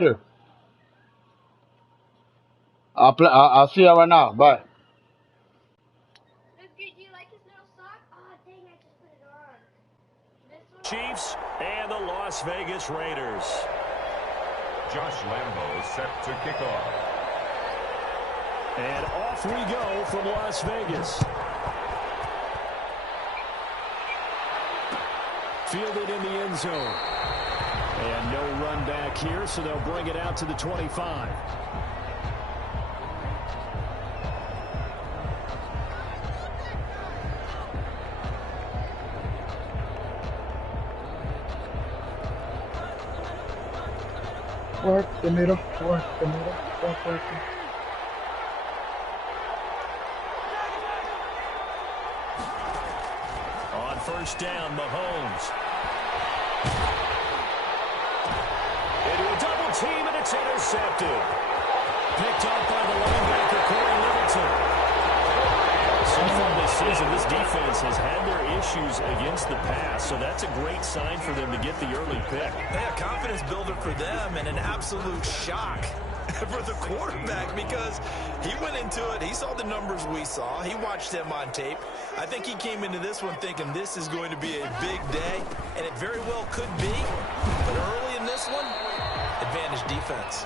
Sure. I'll see you right now. Bye. Chiefs and the Las Vegas Raiders. Josh Lambo set to kick off. And off we go from Las Vegas. Fielded in the end zone. And no run back here, so they'll bring it out to the 25. Work the middle. Work the middle. Work. On first down, Mahomes. Into a double team, and it's intercepted. Picked up by the linebacker, Corey Littleton. So far this season, this defense has had their issues against the pass, so that's a great sign for them to get the early pick. Yeah, confidence builder for them and an absolute shock for the quarterback because he went into it. He saw the numbers we saw. He watched them on tape. I think he came into this one thinking this is going to be a big day, and it very well could be. But early in this one, advantage defense.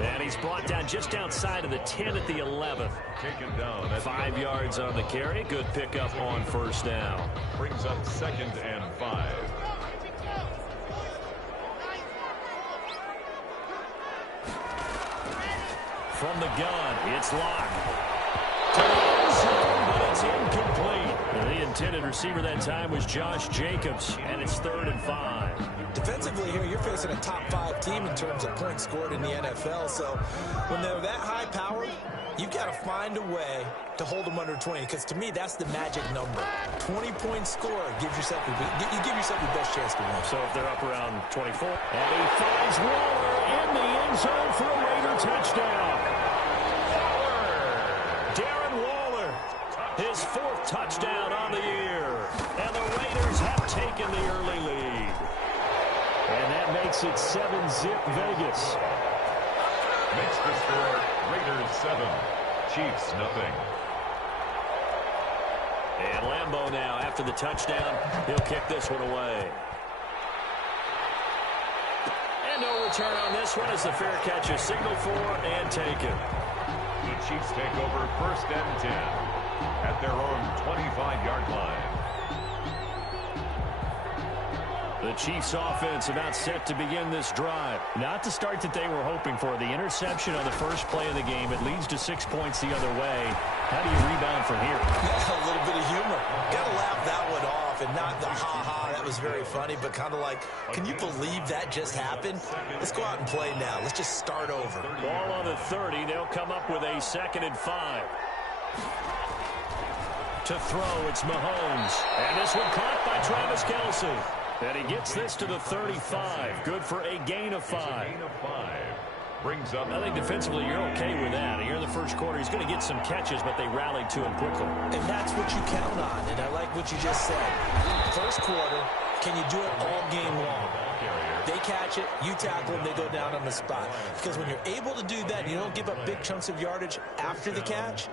And he's brought down just outside of the 10 at the 11th. Taken down. 5 yards on the carry. Good pickup on first down. Brings up 2nd and 5. From the gun, it's locked. To the zone, but it's incomplete. The intended receiver that time was Josh Jacobs, and it's 3rd and 5. Defensively here, you're facing a top 5 team in terms of points scored in the NFL. So when they're that high powered, you've got to find a way to hold them under 20. Because to me, that's the magic number. 20-point score gives yourself you give yourself your best chance to win. So if they're up around 24. And he finds Waller in the end zone for a Raider touchdown. Darren Waller, his 4th touchdown on the year. And the Raiders have taken the early lead. And that makes it 7-zip Vegas. Makes the score Raiders 7, Chiefs nothing. And Lambo now, after the touchdown, he'll kick this one away. And no return on this one as the fair catch is signaled for and taken. The Chiefs take over 1st and 10 at their own 25-yard line. The Chiefs offense about set to begin this drive. Not the start that they were hoping for. The interception on the first play of the game. It leads to 6 points the other way. How do you rebound from here? Yeah, a little bit of humor. Got to laugh that one off and not the ha-ha. That was very funny, but kind of like, can you believe that just happened? Let's go out and play now. Let's just start over. Ball on the 30. They'll come up with a 2nd and 5. To throw, it's Mahomes. And this one caught by Travis Kelce. And he gets this to the 35. Good for a gain of 5. Brings up. I think defensively you're okay with that. Here in the first quarter, he's going to get some catches, but they rallied to him quickly. And that's what you count on, and I like what you just said. First quarter, can you do it all game long? They catch it, you tackle them, they go down on the spot. Because when you're able to do that, and you don't give up big chunks of yardage after the catch,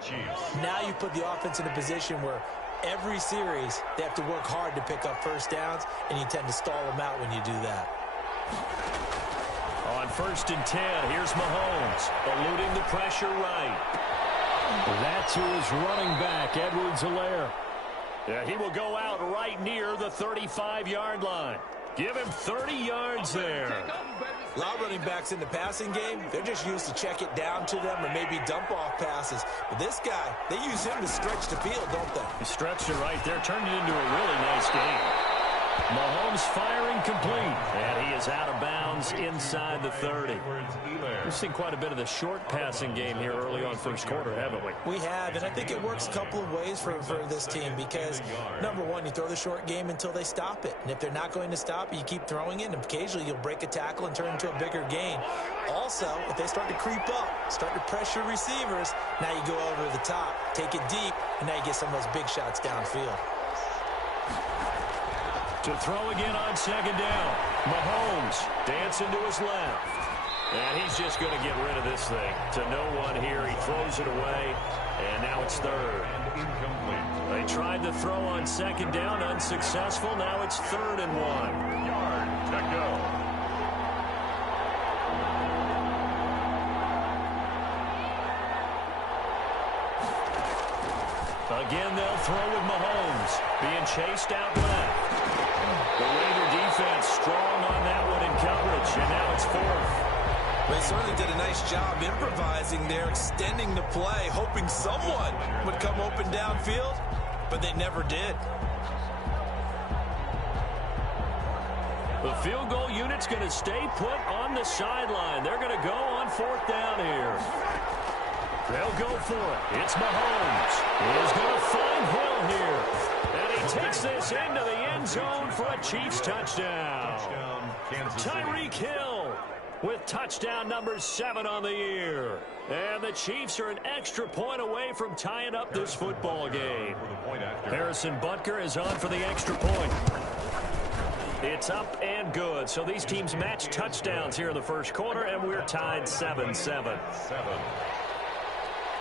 now you put the offense in a position where every series, they have to work hard to pick up first downs, and you tend to stall them out when you do that. On 1st and 10, here's Mahomes, eluding the pressure right. That's who is running back, Edwards-Helaire. Yeah, he will go out right near the 35-yard line. Give him 30 yards there. A lot of running backs in the passing game, they're just used to check it down to them or maybe dump off passes. But this guy, they use him to stretch the field, don't they? He stretched it right there, turned it into a really nice game. Mahomes firing complete, and he is out of bounds inside the 30. We've seen quite a bit of the short passing game here early on first quarter, haven't we? We have, and I think it works a couple of ways for this team because, number one, you throw the short game until they stop it. And if they're not going to stop it, you keep throwing it, and occasionally you'll break a tackle and turn into a bigger gain. Also, if they start to creep up, start to pressure receivers, now you go over the top, take it deep, and now you get some of those big shots downfield. To throw again on 2nd down. Mahomes dancing to his left. And he's just going to get rid of this thing. To no one here. He throws it away. And now it's third. And incomplete. They tried to throw on second down. Unsuccessful. Now it's 3rd and 1. Yard to go. Again, they'll throw with Mahomes. Being chased out left. The Raider defense strong on that one in coverage. And now it's 4th. They certainly did a nice job improvising there, extending the play, hoping someone would come open downfield, but they never did. The field goal unit's going to stay put on the sideline. They're going to go on 4th down here. They'll go for it. It's Mahomes. He's going to find Hill here. And he takes this into the end zone for a Chiefs touchdown. Tyreek Hill with touchdown number 7 on the year. And the Chiefs are an extra point away from tying up this football game. Harrison Butker is on for the extra point. It's up and good. So these teams match touchdowns here in the first quarter, and we're tied 7-7.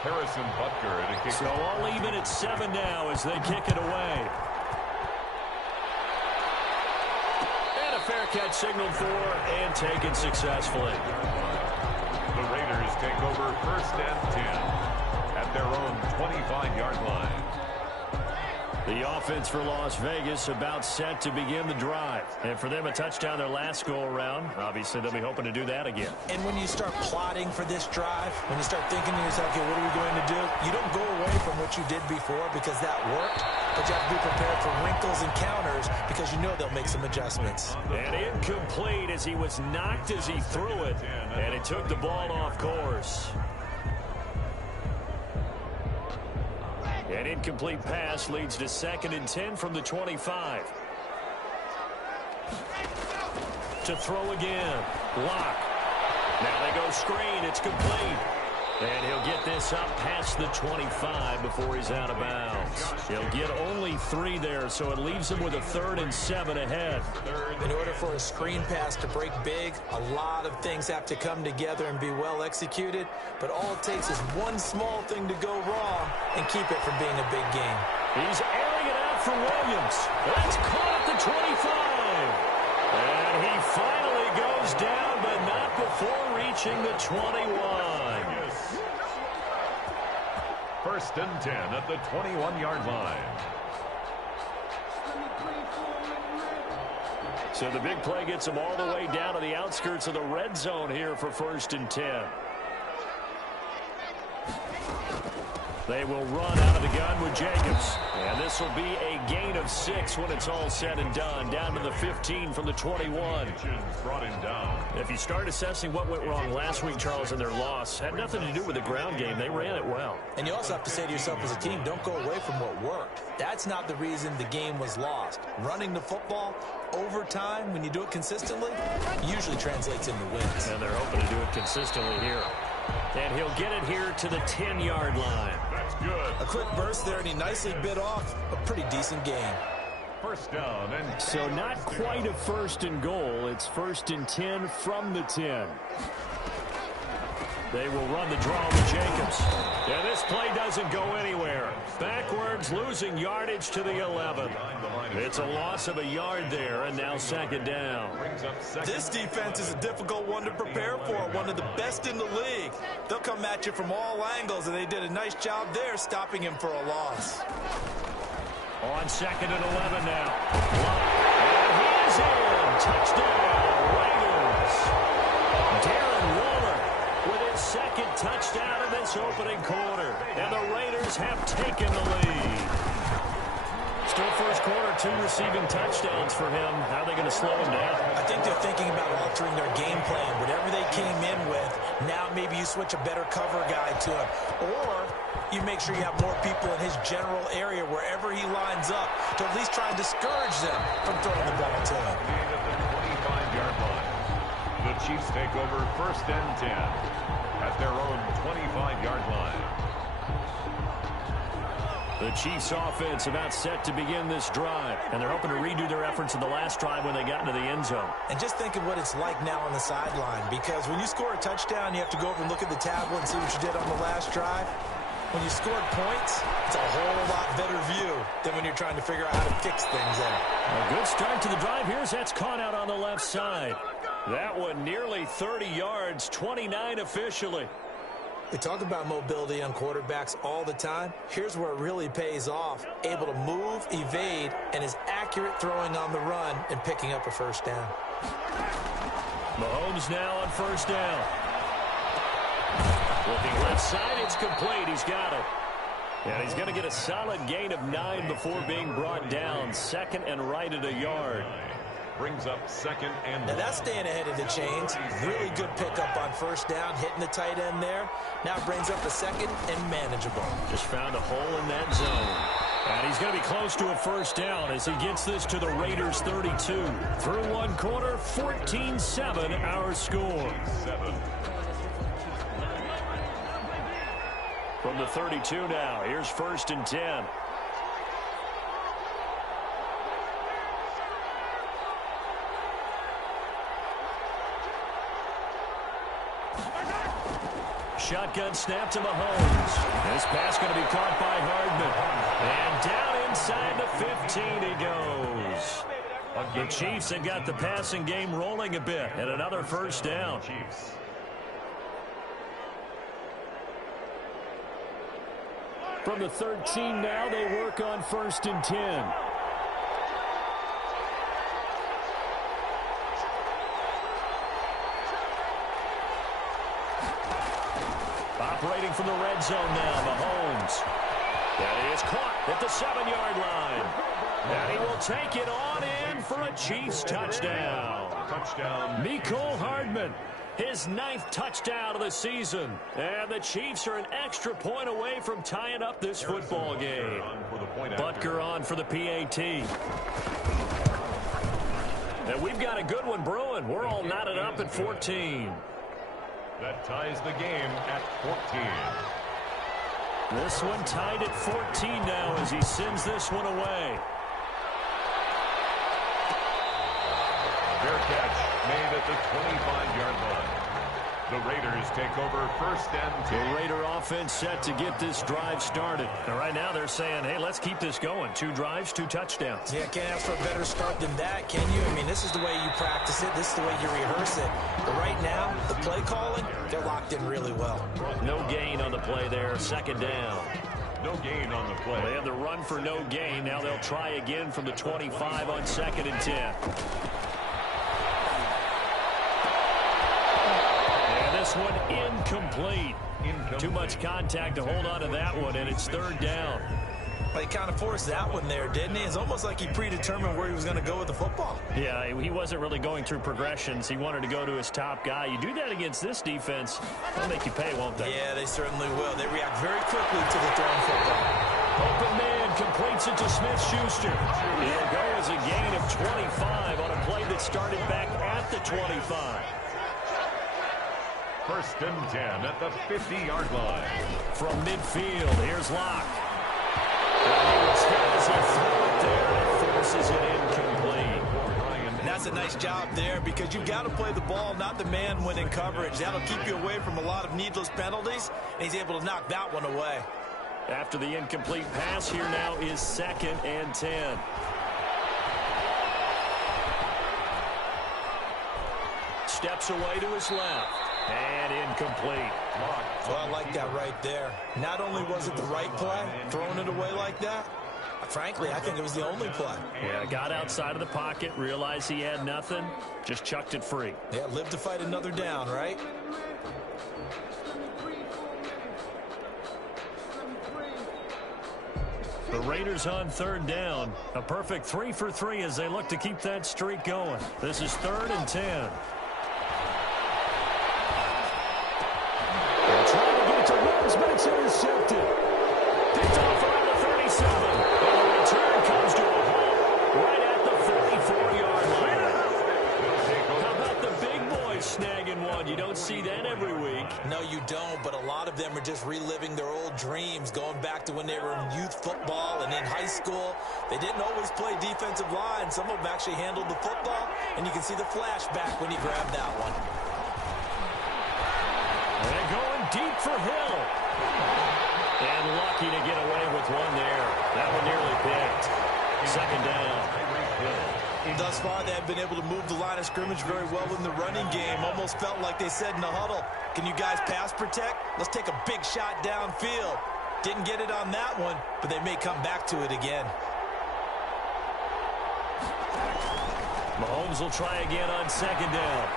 Harrison Butker to kick. So all even at 7 now as they kick it away. And a fair catch signaled for and taken successfully. The Raiders take over 1st and 10 at their own 25-yard line. The offense for Las Vegas about set to begin the drive. And for them, a touchdown their last go-around. Obviously, they'll be hoping to do that again. And when you start plotting for this drive, when you start thinking to yourself, okay, what are we going to do? You don't go away from what you did before because that worked. But you have to be prepared for wrinkles and counters because you know they'll make some adjustments. And incomplete as he was knocked as he threw it. And it took the ball off course. An incomplete pass leads to 2nd and 10 from the 25. To throw again. Block. Now they go screen. It's complete. And he'll get this up past the 25 before he's out of bounds. He'll get only 3 there, so it leaves him with a 3rd and 7 ahead. In order for a screen pass to break big, a lot of things have to come together and be well executed. But all it takes is one small thing to go wrong and keep it from being a big game. He's airing it out for Williams. That's caught at the 25. And he finally goes down, but not before reaching the 21. 1st and 10 at the 21-yard line. So the big play gets them all the way down to the outskirts of the red zone here for 1st and 10. They will run out of the gun with Jacobs. And this will be a gain of 6 when it's all said and done. Down to the 15 from the 21. Brought him down. If you start assessing what went wrong last week, Charles, in their loss, had nothing to do with the ground game. They ran it well. And you also have to say to yourself as a team, don't go away from what worked. That's not the reason the game was lost. Running the football over time, when you do it consistently, usually translates into wins. And they're hoping to do it consistently here. And he'll get it here to the 10-yard line. That's good. A quick burst there, and he nicely bit off a pretty decent gain. 1st down. And so not quite a 1st and goal. It's 1st and 10 from the 10. They will run the draw with Jacobs. And this play doesn't go anywhere. Backwards, losing yardage to the 11. It's a loss of a yard there, and now 2nd down. This defense is a difficult one to prepare for, one of the best in the league. They'll come at you from all angles, and they did a nice job there stopping him for a loss. On 2nd and 11 now. And he is in. Touchdown, Raiders. Darren Waller with his 2nd touchdown in this opening quarter. And the Raiders have taken the lead. Still first quarter, 2 receiving touchdowns for him. How are they going to slow him down? I think they're thinking about altering their game plan. Whatever they came in with, now maybe you switch a better cover guy to him. Or you make sure you have more people in his general area wherever he lines up to at least try and discourage them from throwing the ball to him. at the 25-yard line. The Chiefs take over 1st and 10 at their own 25-yard line. The Chiefs offense about set to begin this drive, and they're hoping to redo their efforts in the last drive when they got into the end zone. And just think of what it's like now on the sideline, because when you score a touchdown, you have to go over and look at the tablet and see what you did on the last drive. When you scored points, it's a whole lot better view than when you're trying to figure out how to fix things there. A good start to the drive. Here's that's caught out on the left side. That one nearly 30 yards, 29 officially. We talk about mobility on quarterbacks all the time. Here's where it really pays off. Able to move, evade, and is accurate throwing on the run and picking up a first down. Mahomes now on first down. Looking left side, it's complete. He's got it. And he's going to get a solid gain of 9 before being brought down. Second and right at a yard. Brings up second and now that's staying ahead of the chains. Really good pickup on first down, hitting the tight end there. Now brings up a second and manageable. Just found a hole in that zone. And he's going to be close to a first down as he gets this to the Raiders 32. Through one quarter, 14-7 our score. From the 32 now, here's first and 10. Shotgun snap to Mahomes. This pass going to be caught by Hardman. And down inside the 15 he goes. The Chiefs have got the passing game rolling a bit. And another first down. From the 13 now, they work on first and 10. Operating from the red zone now, Mahomes. That is caught at the 7-yard line. And he will take it on in for a Chiefs touchdown. Mecole Hardman, his 9th touchdown of the season. And the Chiefs are an extra point away from tying up this football game. Butker on for the PAT. And we've got a good one brewing. We're all knotted up at 14. That ties the game at 14. This one tied at 14 now as he sends this one away. Fair catch made at the 25-yard line. The Raiders take over first and 10. The Raider offense set to get this drive started. And right now they're saying, hey, let's keep this going. 2 drives, 2 touchdowns. Yeah, can't ask for a better start than that, can you? I mean, this is the way you practice it. This is the way you rehearse it. But right now, the play calling, they're locked in really well. No gain on the play there. Second down. No gain on the play. They had the run for no gain. Now they'll try again from the 25 on second and 10. This one incomplete. Too much contact to hold on to that one, and it's third down. Well, he kind of forced that one there, didn't he? It's almost like he predetermined where he was going to go with the football. Yeah, he wasn't really going through progressions. He wanted to go to his top guy. You do that against this defense, they'll make you pay, won't they? Yeah, they certainly will. They react very quickly to the thrown football. Open man completes it to Smith-Schuster. It'll go as a gain of 25 on a play that started back at the 25. First and 10 at the 50-yard line. From midfield, here's Locke. And he was hit as he threw it there, and it forces it incomplete. And that's a nice job there because you've got to play the ball, not the man when in coverage. That'll keep you away from a lot of needless penalties, and he's able to knock that one away. After the incomplete pass, here now is second and 10. Steps away to his left. And incomplete. Well, I like that right there. Not only was it the right play, throwing it away like that, frankly, I think it was the only play. Yeah, got outside of the pocket, realized he had nothing, just chucked it free. Yeah, live to fight another down, right? The Raiders on third down. A perfect 3 for 3 as they look to keep that streak going. This is third and 10. But it's intercepted. Picked off around the 37. And the return comes to a halt right at the 44-yard line. How about the big boys snagging one? You don't see that every week. No, you don't, but a lot of them are just reliving their old dreams, going back to when they were in youth football and in high school. They didn't always play defensive line. Some of them actually handled the football, and you can see the flashback when he grabbed that one. They're going deep for Hill. And lucky to get away with one there. That one nearly picked. Second down. Thus far, they have been able to move the line of scrimmage very well in the running game. Almost felt like they said in the huddle, can you guys pass protect? Let's take a big shot downfield. Didn't get it on that one, but they may come back to it again. Mahomes will try again on second down.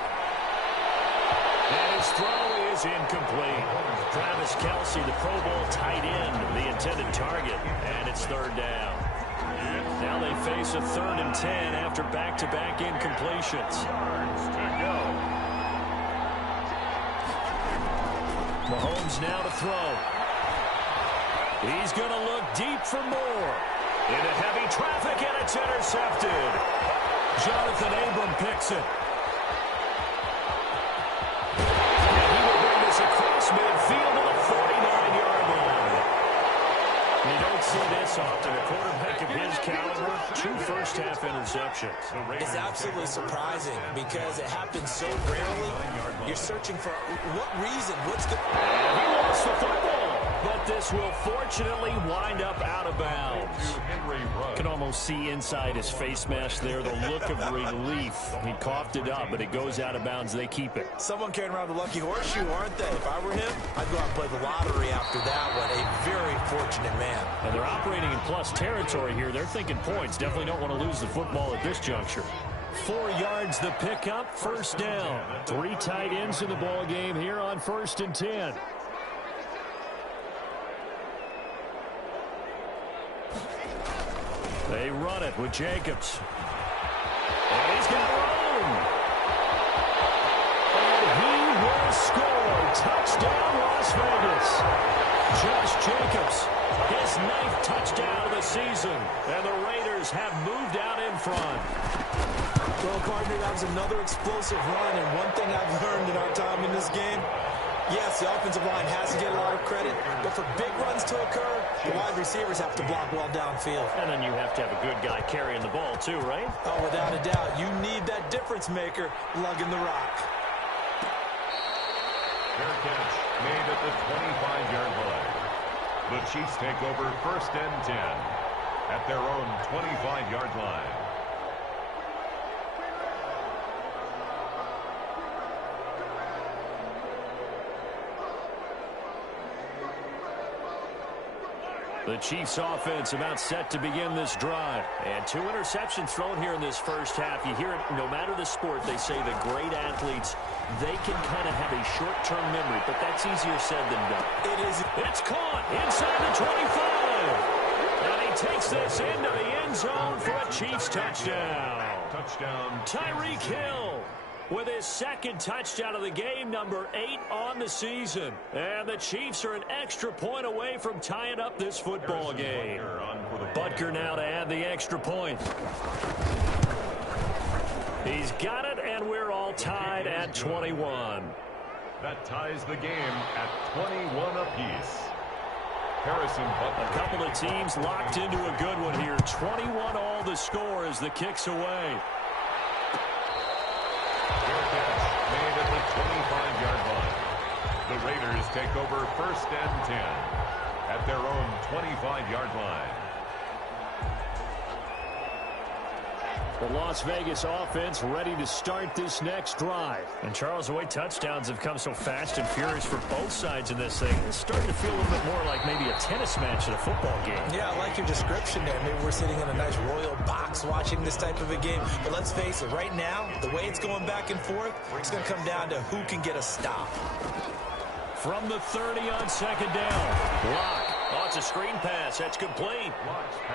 And his throw is incomplete. Travis Kelce, the Pro Bowl tight end, the intended target. And it's third down. Now they face a 3rd and 10 after back-to-back incompletions. Mahomes now to throw. He's going to look deep for more. Into heavy traffic, and it's intercepted. Jonathan Abram picks it. And he will bring this across midfield to the 49-yard line. You don't see this often. A quarterback of his caliber, 2 first-half interceptions. It's absolutely surprising because it happens so rarely. You're searching for what reason, what's the... And he lost the football, but this will fortunately wind up out of bounds. You can almost see inside his face mask there the look of relief. He coughed it up, but it goes out of bounds. They keep it. Someone carrying around the lucky horseshoe, aren't they? If I were him, I'd go out and play the lottery after that one. A very fortunate man. And they're operating in plus territory here. They're thinking points. Definitely don't want to lose the football at this juncture. 4 yards the pickup, first down. 3 tight ends in the ball game here on 1st and 10. They run it with Jacobs. And he's got room. And he will score. Touchdown, Las Vegas. Josh Jacobs, his 9th touchdown of the season. And the Raiders have moved out in front. Well, partner, that was another explosive run. And one thing I've learned in our time in this game, yes, the offensive line has to get a lot of credit, but for big runs to occur, the wide receivers have to block well downfield. And then you have to have a good guy carrying the ball too, right? Oh, without a doubt. You need that difference maker lugging the rock. Fair catch made at the 25-yard line. The Chiefs take over 1st and 10 at their own 25-yard line. The Chiefs offense about set to begin this drive. And 2 interceptions thrown here in this first half. You hear it no matter the sport. They say the great athletes, they can kind of have a short-term memory, but that's easier said than done. It is. It's caught inside the 25. And he takes this into the end zone for a Chiefs touchdown. Touchdown. Tyreek Hill with his 2nd touchdown of the game, number 8 on the season. And the Chiefs are an extra point away from tying up this football game. Butker now to add the extra point. He's got it, and we're all tied at 21. That ties the game at 21 apiece. Harrison Butker. A couple of teams locked into a good one here. 21 all the score as the kick's away. Made at the 25-yard line. The Raiders take over 1st and 10 at their own 25-yard line. The Las Vegas offense ready to start this next drive. And Charles, the way touchdowns have come so fast and furious for both sides in this thing, it's starting to feel a little bit more like maybe a tennis match at a football game. Yeah, I like your description there. Maybe we're sitting in a nice royal box watching this type of a game. But let's face it, right now, the way it's going back and forth, it's going to come down to who can get a stop. From the 30 on second down. Block. Oh, it's a screen pass. That's complete.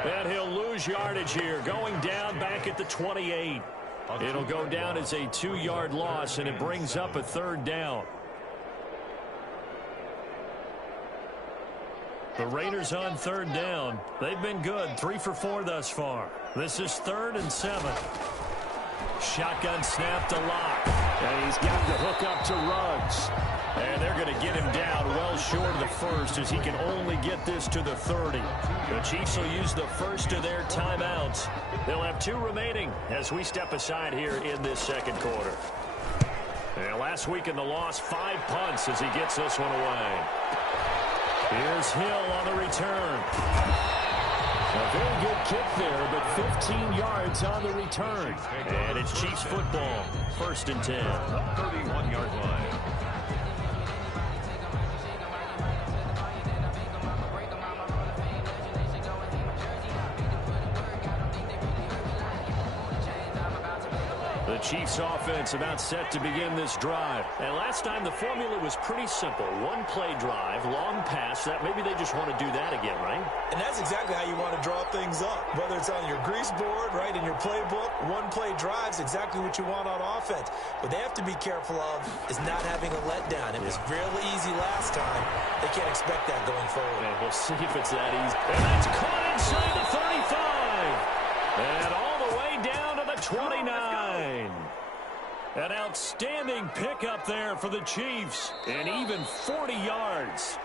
And he'll lose yardage here. Going down back at the 28. It'll go down as a 2-yard loss, and it brings up a 3rd down. The Raiders on 3rd down. They've been good. 3 for 4 thus far. This is 3rd and 7. Shotgun snap to Lock. And he's got the hook up to Ruggs. And they're going to get him down well short of the first as he can only get this to the 30. The Chiefs will use the first of their timeouts. They'll have 2 remaining as we step aside here in this second quarter. And last week in the loss, 5 punts as he gets this one away. Here's Hill on the return. A very good kick there, but 15 yards on the return. And it's Chiefs football, 1st and 10. 31-yard line. The Chiefs offense about set to begin this drive. And last time the formula was pretty simple. 1-play drive, long pass. That maybe they just want to do that again, right? And that's exactly how you want to draw things up. Whether it's on your grease board, right, in your playbook, 1-play drive's exactly what you want on offense. What they have to be careful of is not having a letdown. It was really easy last time. They can't expect that going forward. And we'll see if it's that easy. And that's caught inside the 35. And all the way down to the 29. An outstanding pickup there for the Chiefs. And even 40 yards.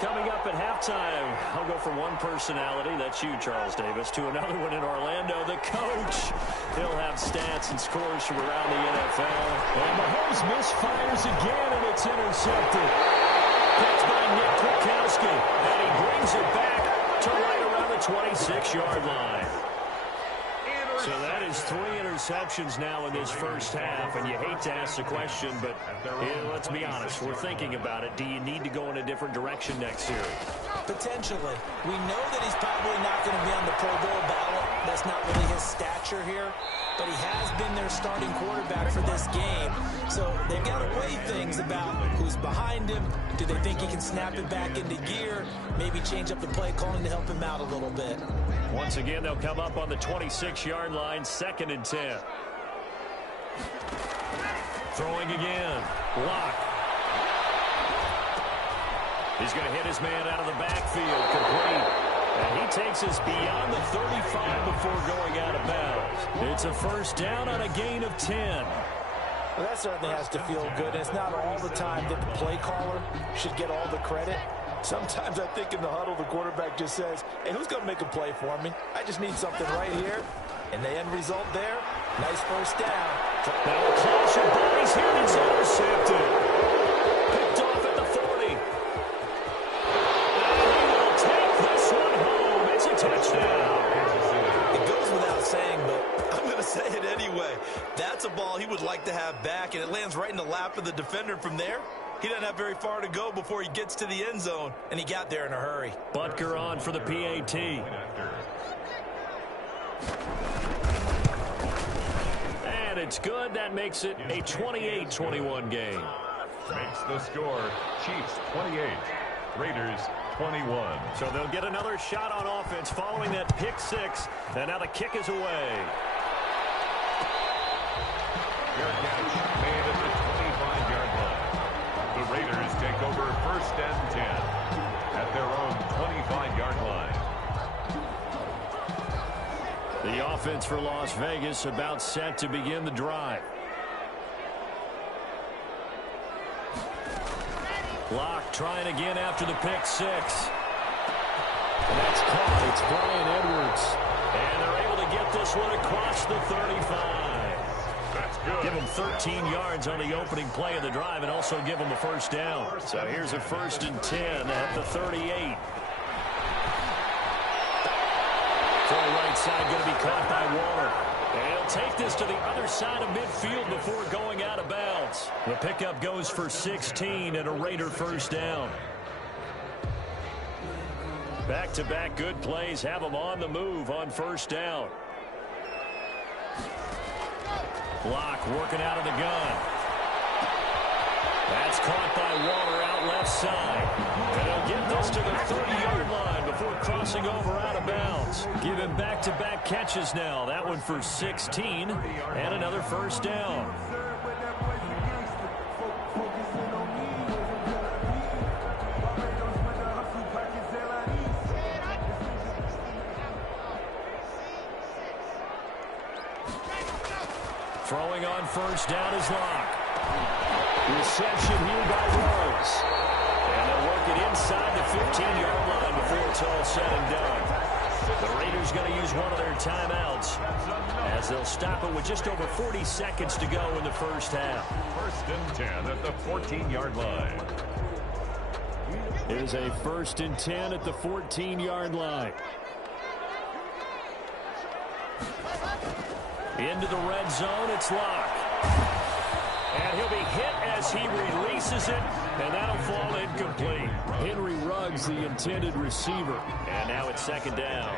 Coming up at halftime, I'll go from one personality, that's you, Charles Davis, to another one in Orlando, the coach. He'll have stats and scores from around the NFL. And Mahomes misfires again, and it's intercepted. Catch by Nick Kwiatkowski, and he brings it back to right around the 26-yard line. So that is 3 interceptions now in this first half, and you hate to ask the question, but let's be honest, we're thinking about it. Do you need to go in a different direction next year? Potentially. We know that he's probably not going to be on the Pro Bowl ballot. That's not really his stature here, but he has been their starting quarterback for this game. So they've got to weigh things about who's behind him. Do they think he can snap it back into gear? Maybe change up the play calling to help him out a little bit. Once again, they'll come up on the 26-yard line, 2nd and 10. Throwing again. Lock. He's going to hit his man out of the backfield. Complete. And he takes us beyond the 35 before going out of bounds. It's a first down on a gain of 10. Well, that certainly has to feel good. And it's not all the time that the play caller should get all the credit. Sometimes I think in the huddle, the quarterback just says, hey, who's going to make a play for me? I just need something right here. And the end result there, nice first down. Now a clash of bodies here, and it's intercepted. Picked off at the 40. And he will take this one home. It's a touchdown. It goes without saying, but I'm going to say it anyway. That's a ball he would like to have back, and it lands right in the lap of the defender from there. He doesn't have very far to go before he gets to the end zone, and he got there in a hurry. Butker on for the PAT. And it's good. That makes it a 28-21 game. Makes the score Chiefs 28, Raiders 21. So they'll get another shot on offense following that pick 6. And now the kick is away. Fair catch made at the 25-yard line. The Raiders take over 1st and 10 at their own 25-yard line. The offense for Las Vegas about set to begin the drive. Lock trying again after the pick 6. And that's caught. It's Brian Edwards. And they're able to get this one across the 35. That's good. Give them 13 yards on the opening play of the drive and also give them a first down. So here's a 1st and 10 at the 38. Full right side going to be caught by Waller. And he'll take this to the other side of midfield before going out of bounds. The pickup goes for 16 and a Raider first down. Back-to-back good plays have them on the move on first down. Lock working out of the gun. That's caught by Waller out left side. And he'll get this to the 30-yard line before crossing over out of bounds. Give him back-to-back catches now. That one for 16 and another first down. Throwing on first down is Locke. Reception here by Rhodes. And they'll work it inside the 15-yard line before it's all said and done. The Raiders going to use one of their timeouts as they'll stop it with just over 40 seconds to go in the first half. First and 10 at the 14-yard line. It is a 1st and 10 at the 14-yard line. Into the red zone, it's Locke. And he'll be hit as he releases it, and that'll fall incomplete. Henry Ruggs, the intended receiver. And now it's 2nd down.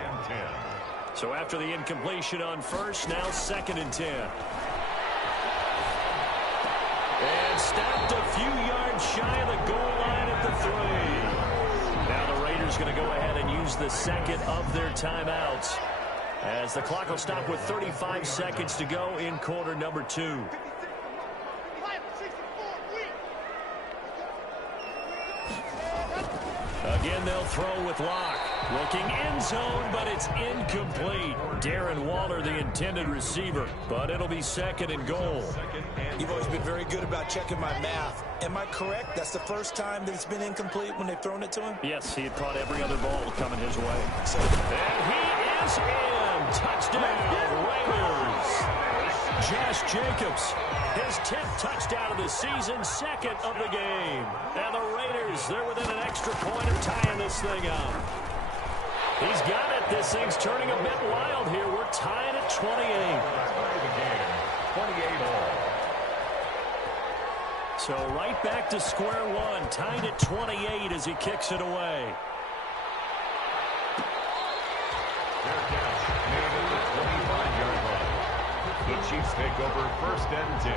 So after the incompletion on first, now 2nd and 10. And stopped a few yards shy of the goal line at the 3. Now the Raiders going to go ahead and use the second of their timeouts, as the clock will stop with 35 seconds to go in quarter number 2. Again, they'll throw with Locke. Looking end zone, but it's incomplete. Darren Waller, the intended receiver, but it'll be 2nd and goal. You've always been very good about checking my math. Am I correct? That's the first time that it's been incomplete when they've thrown it to him? Yes, he had caught every other ball coming his way. And he is in. Touchdown, Raiders. Josh Jacobs, his 10th touchdown of the season, 2nd of the game. And the Raiders, they're within an extra point of tying this thing up. He's got it. This thing's turning a bit wild here. We're tied at 28. 28 all. So right back to square one, tied at 28 as he kicks it away. Their catch made at the 25-yard line. The Chiefs take over 1st and 10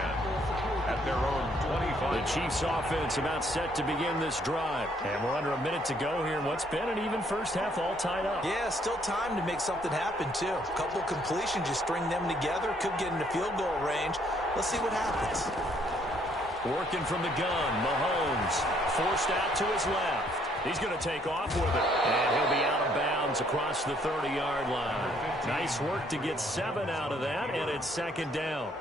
at their own 25. The Chiefs offense about set to begin this drive. And we're under a minute to go here in what's been an even first half, all tied up. Yeah, still time to make something happen, too. A couple completions, just string them together. Could get into field goal range. Let's see what happens. Working from the gun, Mahomes forced out to his left. He's going to take off with it. And he'll be out of bounds across the 30-yard line. Nice work to get 7 out of that, and it's 2nd down.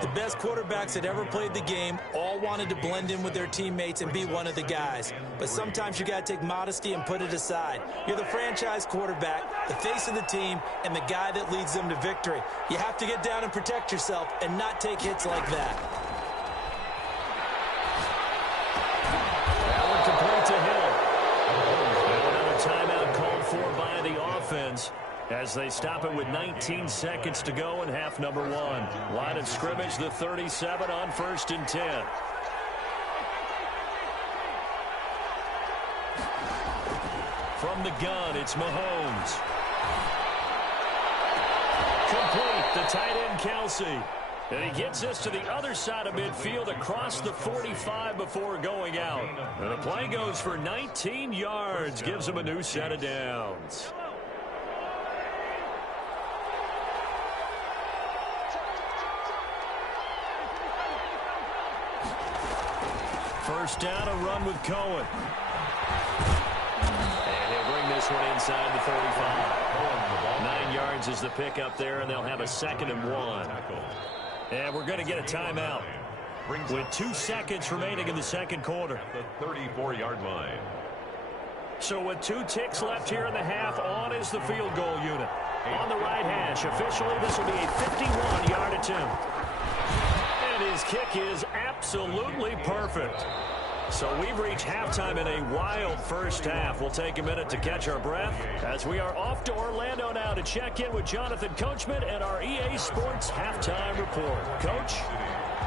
The best quarterbacks that ever played the game all wanted to blend in with their teammates and be one of the guys. But sometimes you got to take modesty and put it aside. You're the franchise quarterback, the face of the team, and the guy that leads them to victory. You have to get down and protect yourself and not take hits like that. That one complete to Hill. Another timeout called for by the offense as they stop it with 19 seconds to go in half number 1. Line of scrimmage, the 37 on 1st and 10. From the gun, it's Mahomes. Complete, the tight end Kelsey. And he gets this to the other side of midfield across the 45 before going out. And the play goes for 19 yards, gives him a new set of downs. First down, a run with Cohen. And he'll bring this one inside the 35. 9 yards is the pickup there, and they'll have a 2nd and 1. And we're going to get a timeout with 2 seconds remaining in the second quarter. The 34-yard line. So with 2 ticks left here in the half, on is the field goal unit. On the right hash, officially this will be a 51-yard attempt. And his kick is absolutely perfect. So we've reached halftime in a wild first half. We'll take a minute to catch our breath as we are off to Orlando now to check in with Jonathan Coachman and our EA Sports Halftime Report. Coach,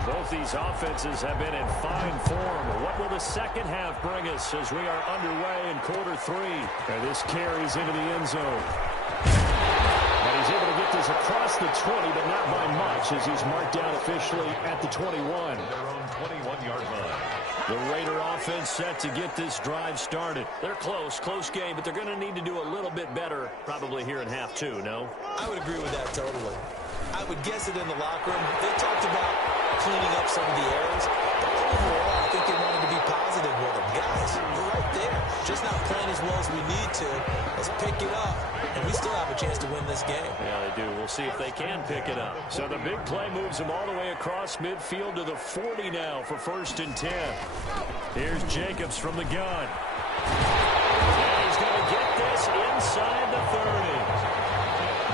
both these offenses have been in fine form. What will the second half bring us as we are underway in quarter 3? And this carries into the end zone. And he's able to get this across the 20, but not by much as he's marked down officially at the 21. Their own 21-yard line. The Raider offense set to get this drive started. They're close game, but they're going to need to do a little bit better probably here in half 2, no? I would agree with that totally. I would guess it in the locker room. They talked about cleaning up some of the errors, but overall, I think they wanted to be positive with them. Guys, guys. We're right there. Just not playing as well as we need to. Let's pick it up, and we still have a chance to win this game. Yeah, they do. We'll see if they can pick it up. So the big play moves them all the way across midfield to the 40 now for 1st and 10. Here's Jacobs from the gun. And he's going to get this inside the 30.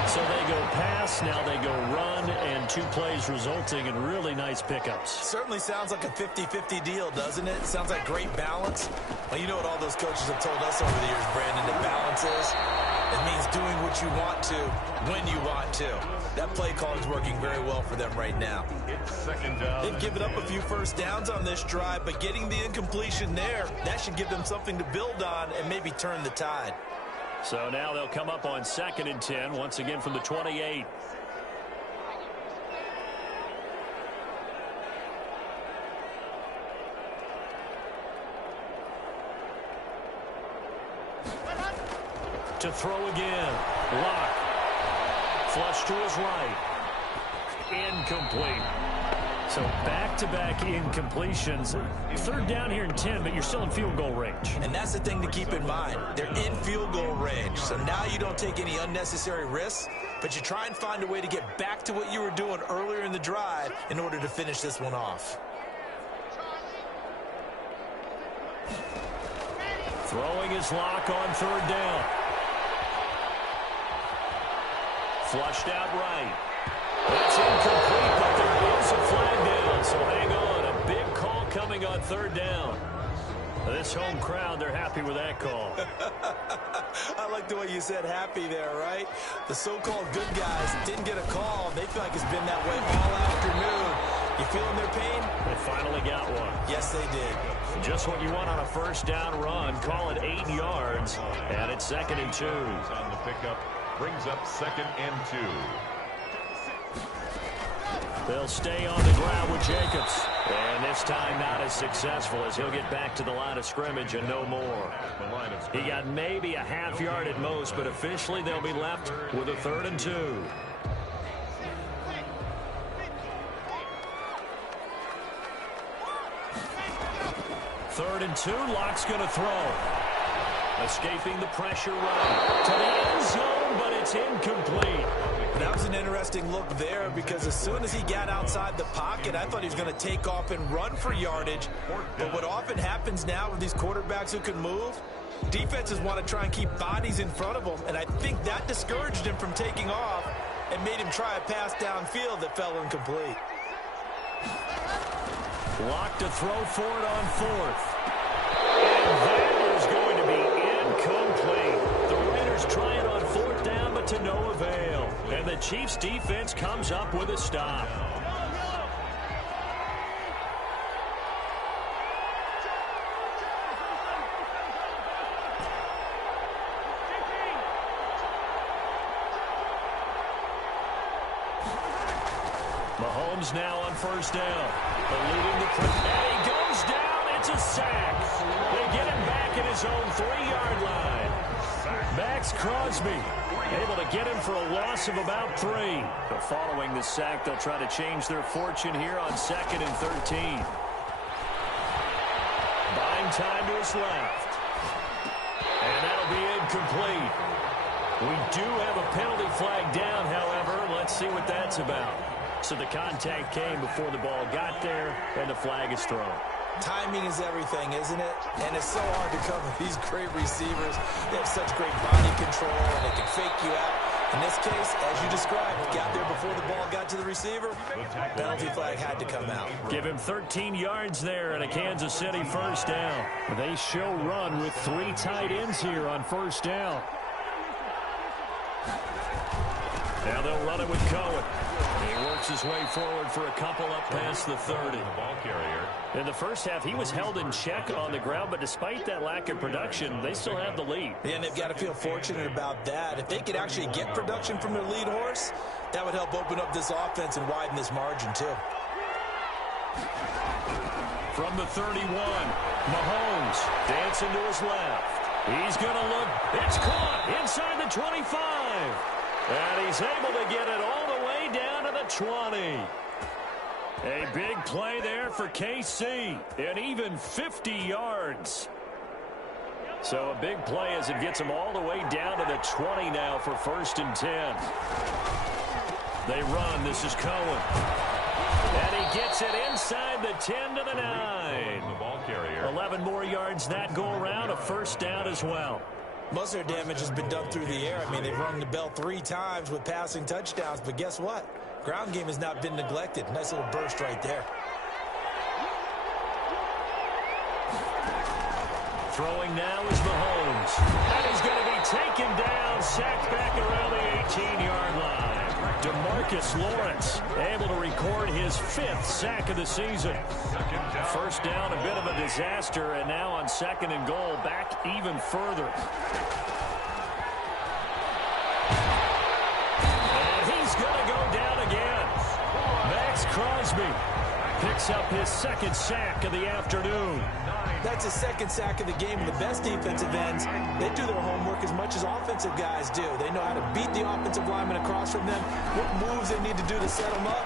So they go pass, now they go run, and 2 plays resulting in really nice pickups. Certainly sounds like a 50-50 deal, doesn't it? Sounds like great balance. Well, you know what all those coaches have told us over the years, Brandon, that balance is? It means doing what you want to, when you want to. That play calling is working very well for them right now. It's 2nd down. They've given up a few first downs on this drive, but getting the incompletion there, that should give them something to build on and maybe turn the tide. So now they'll come up on 2nd and 10, once again from the 28. To throw again. Lock. Flush to his right. Incomplete. So back-to-back incompletions. 3rd down here in 10, but you're still in field goal range. And that's the thing to keep in mind. They're in field goal range. So now you don't take any unnecessary risks, but you try and find a way to get back to what you were doing earlier in the drive in order to finish this one off. Throwing his lock on 3rd down. Flushed out right. That's incomplete, but there is a flag down, so hang on. A big call coming on 3rd down. This home crowd, they're happy with that call. I like the way you said happy there, right? The so-called good guys didn't get a call. They feel like it's been that way all afternoon. You feeling their pain? They finally got one. Yes, they did. Just what you want on a 1st down run. Call it 8 yards, and it's 2nd and 2. On the pickup, brings up 2nd and 2. They'll stay on the ground with Jacobs. And this time not as successful as he'll get back to the line of scrimmage and no more. He got maybe a half yard at most, but officially they'll be left with a 3rd and 2. 3rd and 2, Lock's going to throw. Escaping the pressure right to the end zone, but it's incomplete. That was an interesting look there because as soon as he got outside the pocket, I thought he was going to take off and run for yardage. But what often happens now with these quarterbacks who can move, defenses want to try and keep bodies in front of them, and I think that discouraged him from taking off and made him try a pass downfield that fell incomplete. Lock to throw for it on 4th. And that is going to be incomplete. The Raiders try it on 4th down, but to no avail. And the Chiefs' defense comes up with a stop. Mahomes now on 1st down. Eluding the pressure. And he goes down. It's a sack. They get him back at his own 3-yard line. Max Crosby able to get him for a loss of about 3. But following the sack, they'll try to change their fortune here on 2nd and 13. Buying time to his left. And that'll be incomplete. We do have a penalty flag down, however. Let's see what that's about. So the contact came before the ball got there, and the flag is thrown. Timing is everything, isn't it? And it's so hard to cover these great receivers. They have such great body control, and they can fake you out. In this case, as you described, got there before the ball got to the receiver. Penalty flag had to come out. Give him 13 yards there and a Kansas City 1st down. They show run with 3 tight ends here on 1st down. Now they'll run it with Cohen. He works his way forward for a couple up past the 30. Ball carrier. In the first half, he was held in check on the ground, but despite that lack of production, they still have the lead. And they've got to feel fortunate about that. If they could actually get production from their lead horse, that would help open up this offense and widen this margin, too. From the 31, Mahomes dancing to his left. He's going to look. It's caught inside the 25. And he's able to get it all the way down to the 20. A big play there for KC. And even 50 yards. So a big play as it gets them all the way down to the 20 now for 1st and 10. They run. This is Cohen. And he gets it inside the 10 to the 9. The ball carrier. 11 more yards that go around, a 1st down as well. Most of their damage has been done through the air. I mean, they've rung the bell 3 times with passing touchdowns, but guess what? Ground game has not been neglected. Nice little burst right there. Throwing now is Mahomes. And he's going to be taken down, sacked back around the 18-yard line. DeMarcus Lawrence able to record his 5th sack of the season. 1st down, a bit of a disaster, and now on 2nd and goal, back even further. And he's going to go down again. Max Crosby picks up his 2nd sack of the afternoon. That's his 2nd sack of the game. And the best defensive ends, they do their homework as much as offensive guys do. They know how to beat the offensive lineman across from them, what moves they need to do to set them up.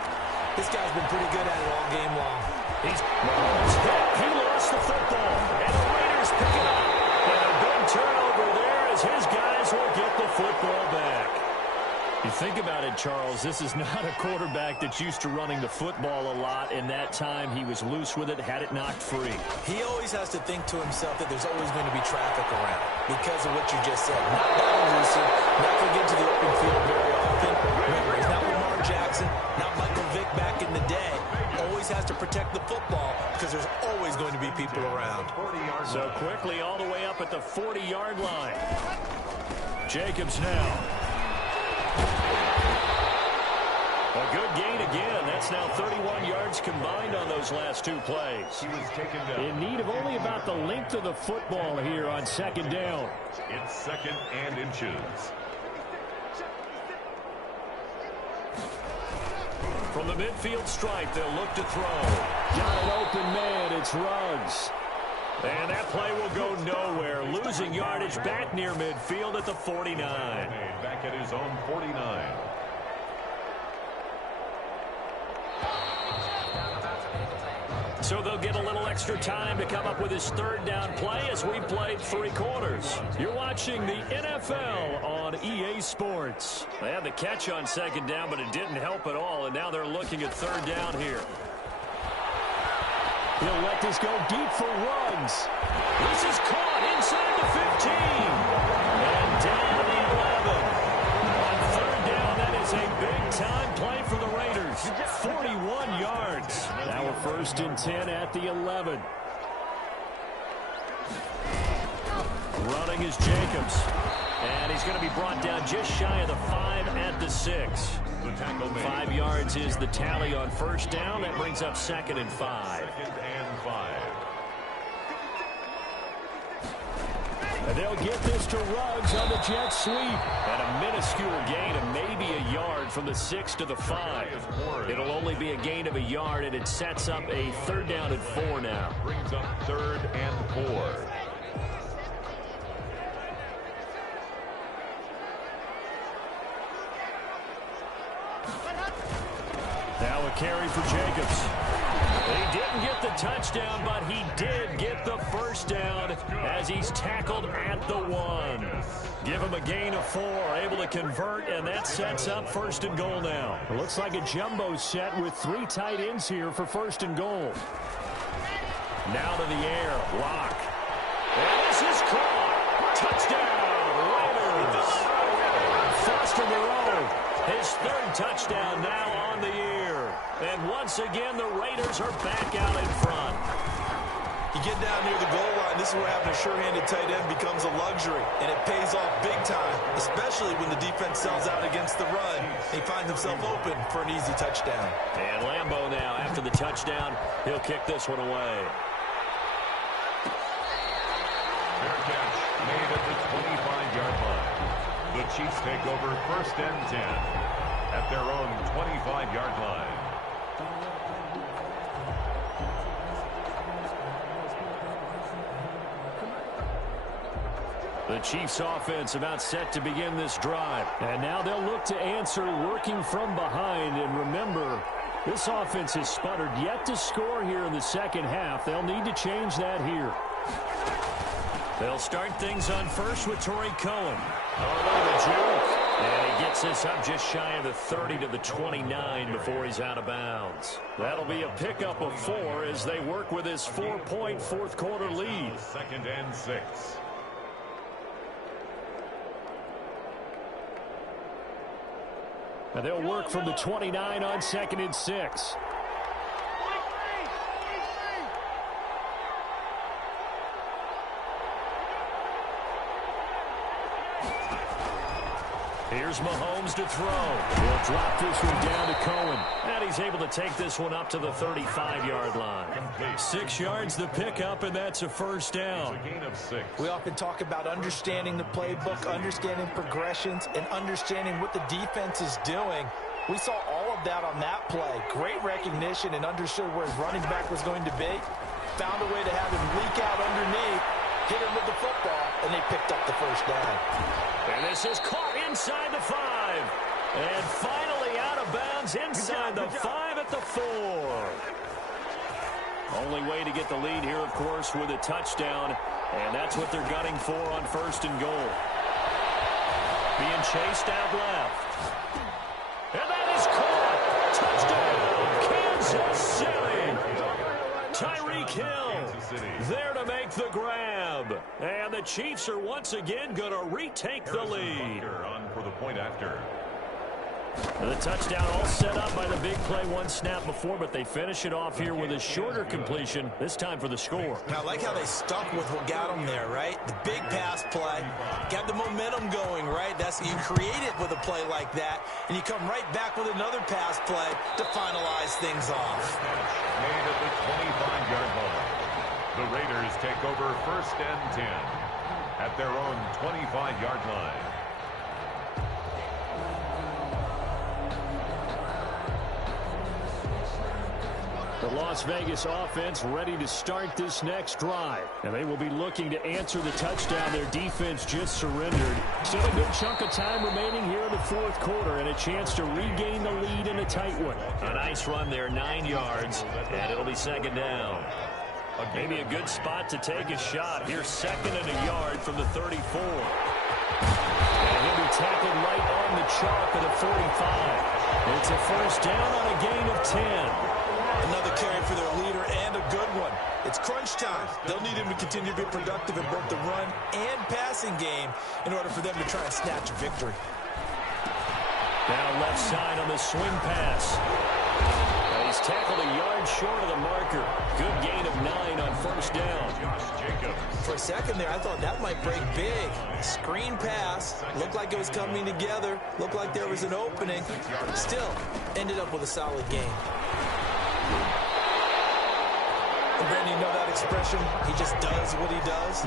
This guy's been pretty good at it all game long. Mahomes hit. He lost the football. And the Raiders pick it up. And a big turnover there as his guys will get the football back. You think about it, Charles, this is not a quarterback that's used to running the football a lot. In that time, he was loose with it, had it knocked free. He always has to think to himself that there's always going to be traffic around because of what you just said. Not that elusive, not going to get to the open field very often. Remember, he's not Lamar Jackson, not Michael Vick back in the day. Always has to protect the football because there's always going to be people around. So quickly all the way up at the 40-yard line. Jacobs now. A good gain again. That's now 31 yards combined on those last 2 plays. He was taken down. In need of only about the length of the football here on 2nd down. It's 2nd and inches. From the midfield stripe, they'll look to throw. Got an open man. It's Ruggs. And that play will go nowhere. Losing yardage back near midfield at the 49. Back at his own 49. So they'll get a little extra time to come up with his 3rd down play as we played 3 quarters. You're watching the NFL on EA Sports. They had the catch on 2nd down, but it didn't help at all, and now they're looking at 3rd down here. He'll let this go deep for Ruggs. This is caught inside the 15. And down the 11. On 3rd down, that is a big-time play for the Raiders. 41 yards. Now we're 1st and 10 at the 11. Running is Jacobs. And he's going to be brought down just shy of the 5 at the 6. 5 yards is the tally on 1st down. That brings up 2nd and 5. 2nd and 5. And they'll get this to Ruggs on the jet sweep. And a minuscule gain of maybe a yard from the 6 to the 5. It'll only be a gain of a yard, and it sets up a 3rd down and 4 now. Brings up 3rd and 4. Now a carry for Jacobs. He didn't get the touchdown, but he did get the 1st down as he's tackled at the 1. Give him a gain of 4, able to convert, and that sets up 1st and goal now. It looks like a jumbo set with 3 tight ends here for 1st and goal. Now to the air, Lock. And this is caught. Touchdown, Raiders. Foster Moreau, his 3rd touchdown now on the year. And once again, the Raiders are back out in front. You get down near the goal line, this is where having a sure-handed tight end becomes a luxury, and it pays off big time, especially when the defense sells out against the run. He finds himself open for an easy touchdown. And Lambeau now, after the touchdown, he'll kick this one away. Fair catch made at the 25-yard line. The Chiefs take over 1st and 10 at their own 25-yard line. The Chiefs offense about set to begin this drive. And now they'll look to answer working from behind. And remember, this offense has sputtered yet to score here in the 2nd half. They'll need to change that here. They'll start things on first with Torrey Cohen. Oh, the juke. And he gets this up just shy of the 30 to the 29 before he's out of bounds. That'll be a pickup of 4 as they work with his 4-point fourth quarter lead. 2nd and 6. And they'll work from the 29 on 2nd and 6. Here's Mahomes to throw. He'll drop this one down to Cohen. And he's able to take this one up to the 35-yard line. 6 yards the pickup, and that's a first down. It's a gain of 6. We often talk about understanding the playbook, understanding progressions, and understanding what the defense is doing. We saw all of that on that play. Great recognition and understood where his running back was going to be. Found a way to have him leak out underneath, hit him with the football, and they picked up the first down. And this is caught inside the 5. And finally out of bounds inside the 5 at the 4. Only way to get the lead here, of course, with a touchdown. And that's what they're gunning for on 1st and goal. Being chased out left. And that is caught. Touchdown, Kansas City. Tyreek Hill there to make the grab. And the Chiefs are once again going to retake the lead. On for the point after. The touchdown all set up by the big play 1 snap before, but they finish it off here with a shorter completion, this time for the score. Now, I like how they stuck with what got them there, right? The big pass play, got the momentum going, right? That's you create it with a play like that, and you come right back with another pass play to finalize things off. Made at the 25-yard line. The Raiders take over 1st and 10 at their own 25-yard line. The Las Vegas offense ready to start this next drive. And they will be looking to answer the touchdown their defense just surrendered. Still a good chunk of time remaining here in the 4th quarter and a chance to regain the lead in a tight one. A nice run there, 9 yards, and it'll be 2nd down. Maybe a good spot to take a shot. Here's 2nd and a yard from the 34. And he'll be tackled right on the chalk of the 45. It's a first down on a gain of 10. Another carry for their leader and a good one. It's crunch time. They'll need him to continue to be productive in both the run and passing game in order for them to try and snatch a victory. Now left side on the swing pass. And he's tackled a yard short of the marker. Good gain of 9 on first down. For a second there, I thought that might break big. Screen pass. Looked like it was coming together. Looked like there was an opening. Still, ended up with a solid game. And Brandon, you know that expression? He just does what he does.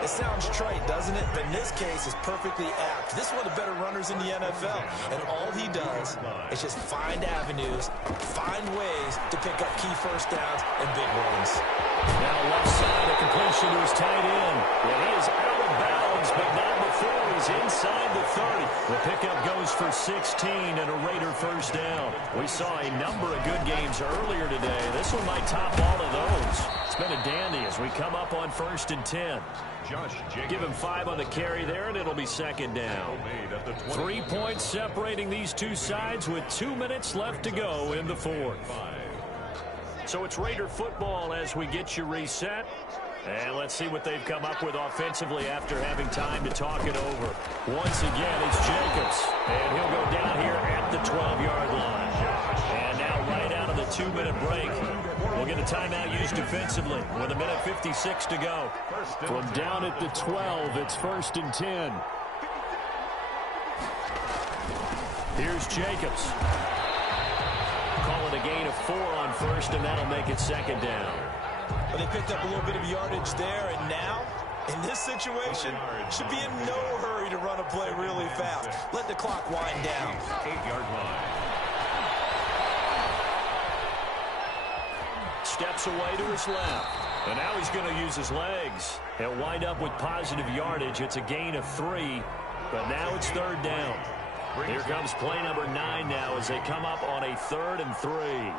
It sounds trite, doesn't it? But in this case, it's perfectly apt. This is one of the better runners in the NFL. And all he does is just find avenues, find ways to pick up key first downs and big runs. Now left side, a completion to his tight end. And he is out of bounds, but not before he's inside the 30. The pickup goes for 16 and a Raider first down. We saw a number of good games earlier today. This one might top all of those. It's been a dandy as we come up on 1st and 10. Give him 5 on the carry there, and it'll be 2nd down. 3 points separating these two sides with 2 minutes left to go in the 4th. So it's Raider football as we get you reset. And let's see what they've come up with offensively after having time to talk it over. Once again, it's Jacobs. And he'll go down here at the 12-yard line. And now right out of the 2-minute break, we'll get a timeout used defensively with 1:56 to go. From down at the 12, it's 1st and 10. Here's Jacobs. Call it a gain of 4 on first, and that'll make it 2nd down. But they picked up a little bit of yardage there, and now, in this situation, should be in no hurry to run a play really fast. Let the clock wind down. 8-yard line. Steps away to his left. And now he's going to use his legs. He'll wind up with positive yardage. It's a gain of 3, but now it's 3rd down. Here comes play number 9 now as they come up on a 3rd and 3.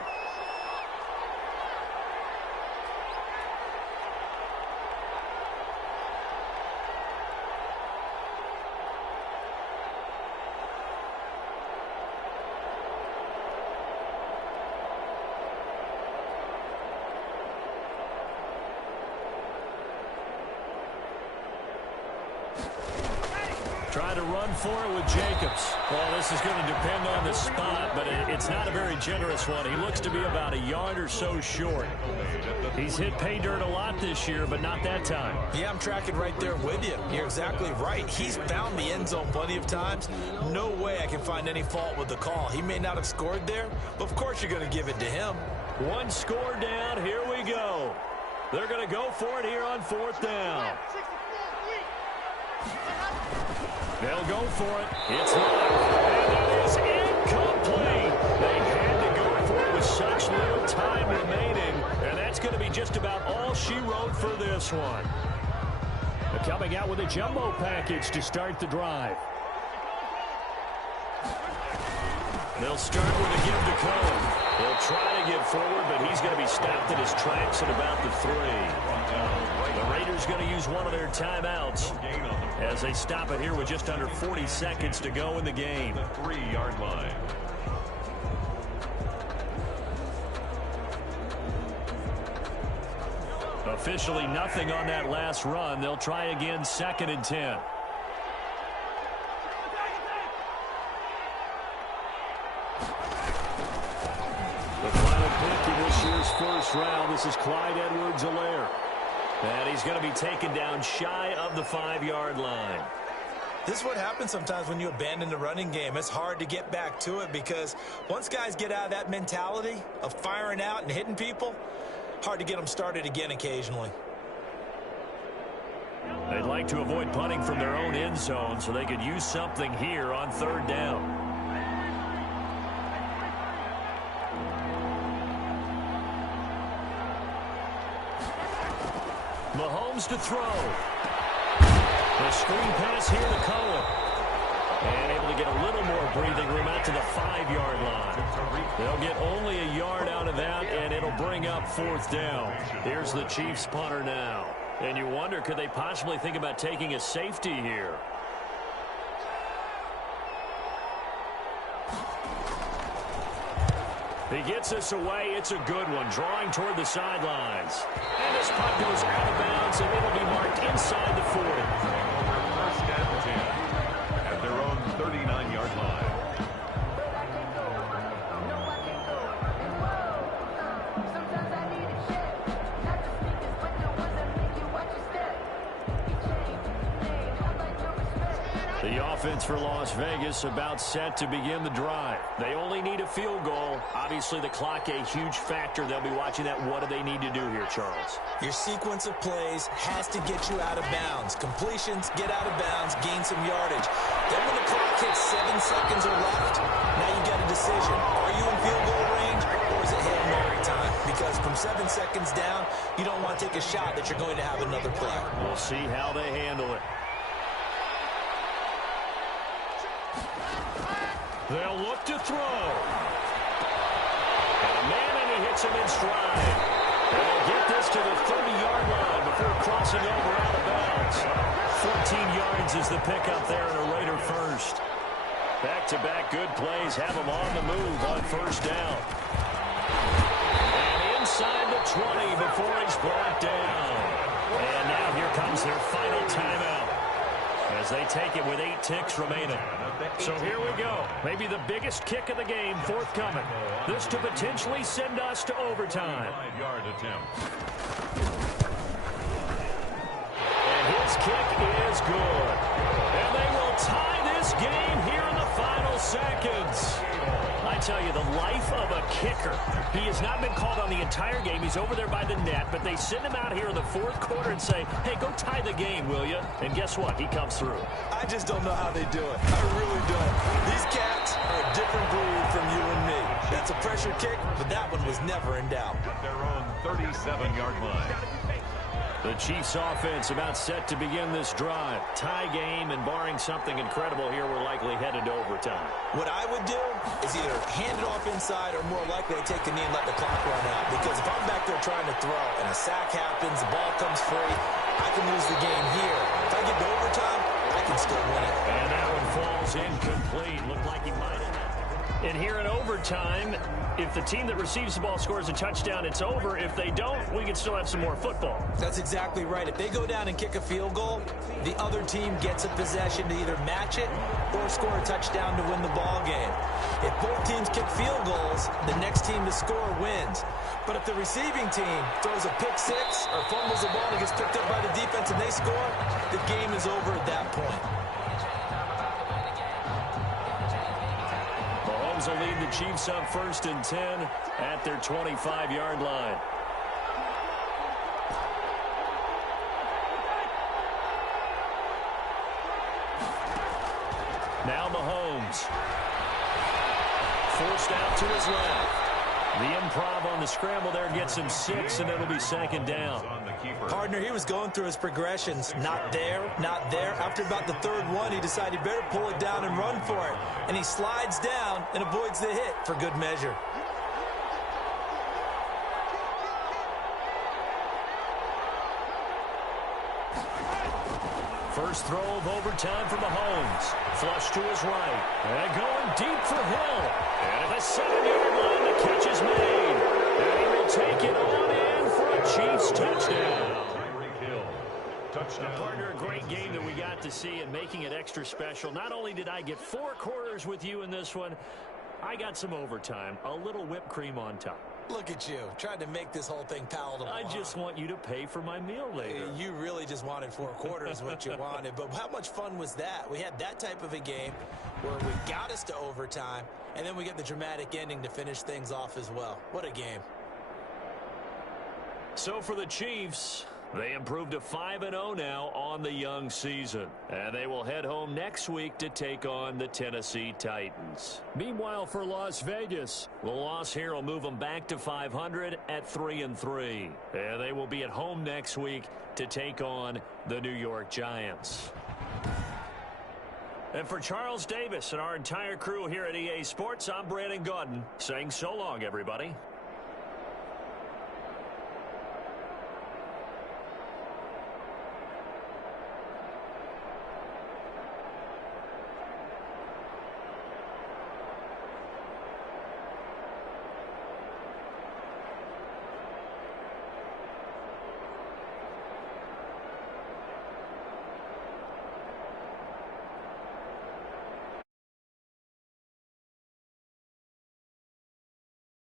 Try to run for it with Jacobs. Well, this is going to depend on the spot, but it's not a very generous one. He looks to be about a yard or so short. He's hit pay dirt a lot this year, but not that time. Yeah, I'm tracking right there with you. You're exactly right. He's found the end zone plenty of times. No way I can find any fault with the call. He may not have scored there, but of course you're going to give it to him. One score down. Here we go. They're going to go for it here on 4th down. They'll go for it. It's low. And that is incomplete. They had to go for it with such little time remaining. And that's going to be just about all she wrote for this one. They're coming out with a jumbo package to start the drive. They'll start with a give to Cohen. He'll try to get forward, but he's going to be stopped in his tracks at about the 3. The Raiders going to use one of their timeouts as they stop it here with just under 40 seconds to go in the game. The 3-yard line. Officially nothing on that last run. They'll try again 2nd and 10. The final pick in this year's first round. This is Clyde Edwards-Helaire. And he's going to be taken down shy of the 5-yard line. This is what happens sometimes when you abandon the running game. It's hard to get back to it because once guys get out of that mentality of firing out and hitting people, hard to get them started again occasionally. They'd like to avoid punting from their own end zone so they could use something here on 3rd down. Mahomes to throw. The screen pass here to Cohen. And able to get a little more breathing room out to the 5-yard line. They'll get only a yard out of that, and it'll bring up 4th down. Here's the Chiefs punter now. And you wonder, could they possibly think about taking a safety here? He gets this away. It's a good one, drawing toward the sidelines. And this punt goes out of bounds, and it'll be marked inside the 40. First and 10 at their own 39-yard line. The offense for Las Vegas about set to begin the drive. They only need a field goal. Obviously, the clock a huge factor. They'll be watching that. What do they need to do here, Charles? Your sequence of plays has to get you out of bounds. Completions, get out of bounds, gain some yardage. Then when the clock hits 7 seconds or left, now you get a decision. Are you in field goal range or is it Hail Mary time? Because from 7 seconds down, you don't want to take a shot that you're going to have another play. We'll see how they handle it. They'll look to throw. And a man, and he hits him in stride. And they'll get this to the 30-yard line before crossing over out of bounds. 14 yards is the pickup there and a Raider first. Back-to-back good plays have them on the move on 1st down. And inside the 20 before he's brought down. And now here comes their final timeout as they take it with 8 ticks remaining. So here we go. Maybe the biggest kick of the game forthcoming. This to potentially send us to overtime. 5-yard attempt. And his kick is good. And they will tie this game here in the final seconds. I tell you, the life of a kicker. He has not been called on the entire game. He's over there by the net, but they send him out here in the 4th quarter and say, hey, go tie the game, will you? And guess what? He comes through. I just don't know how they do it. I really don't. These cats are a different breed from you and me. That's a pressure kick, but that one was never in doubt. At their own 37-yard line. The Chiefs offense about set to begin this drive. Tie game, and barring something incredible here, we're likely headed to overtime. What I would do is either hand it off inside or more likely to take a knee and let the clock run out. Because if I'm back there trying to throw and a sack happens, the ball comes free, I can lose the game here. If I get to overtime, I can still win it. And that one falls incomplete. Looked like he might have. And here in overtime, if the team that receives the ball scores a touchdown, it's over. If they don't, we can still have some more football. That's exactly right. If they go down and kick a field goal, the other team gets a possession to either match it or score a touchdown to win the ball game. If both teams kick field goals, the next team to score wins. But if the receiving team throws a pick six or fumbles the ball and gets picked up by the defense and they score, the game is over at that point. Mahomes will lead the Chiefs up 1st and 10 at their 25-yard line. Now Mahomes. Forced out to his left. The improv on the scramble there gets him 6, and it'll be 2nd down. Partner, he was going through his progressions. Not there, not there. After about the 3rd one, he decided he better pull it down and run for it. And he slides down and avoids the hit for good measure. First throw of overtime for Mahomes. Flush to his right. And going deep for Hill. And at the 7-yard line, the catch is made. And he will take it on in for a Chiefs touchdown. Partner, a great game that we got to see, and making it extra special. Not only did I get 4 quarters with you in this one, I got some overtime. A little whipped cream on top. Look at you, trying to make this whole thing palatable. I just want you to pay for my meal later. You really just wanted 4 quarters, what you wanted. But how much fun was that? We had that type of a game where we got us to overtime, and then we get the dramatic ending to finish things off as well. What a game. So for the Chiefs, they improved to 5-0 now on the young season. And they will head home next week to take on the Tennessee Titans. Meanwhile, for Las Vegas, the loss here will move them back to 500 at 3-3. And they will be at home next week to take on the New York Giants. And for Charles Davis and our entire crew here at EA Sports, I'm Brandon Gaudin saying so long, everybody.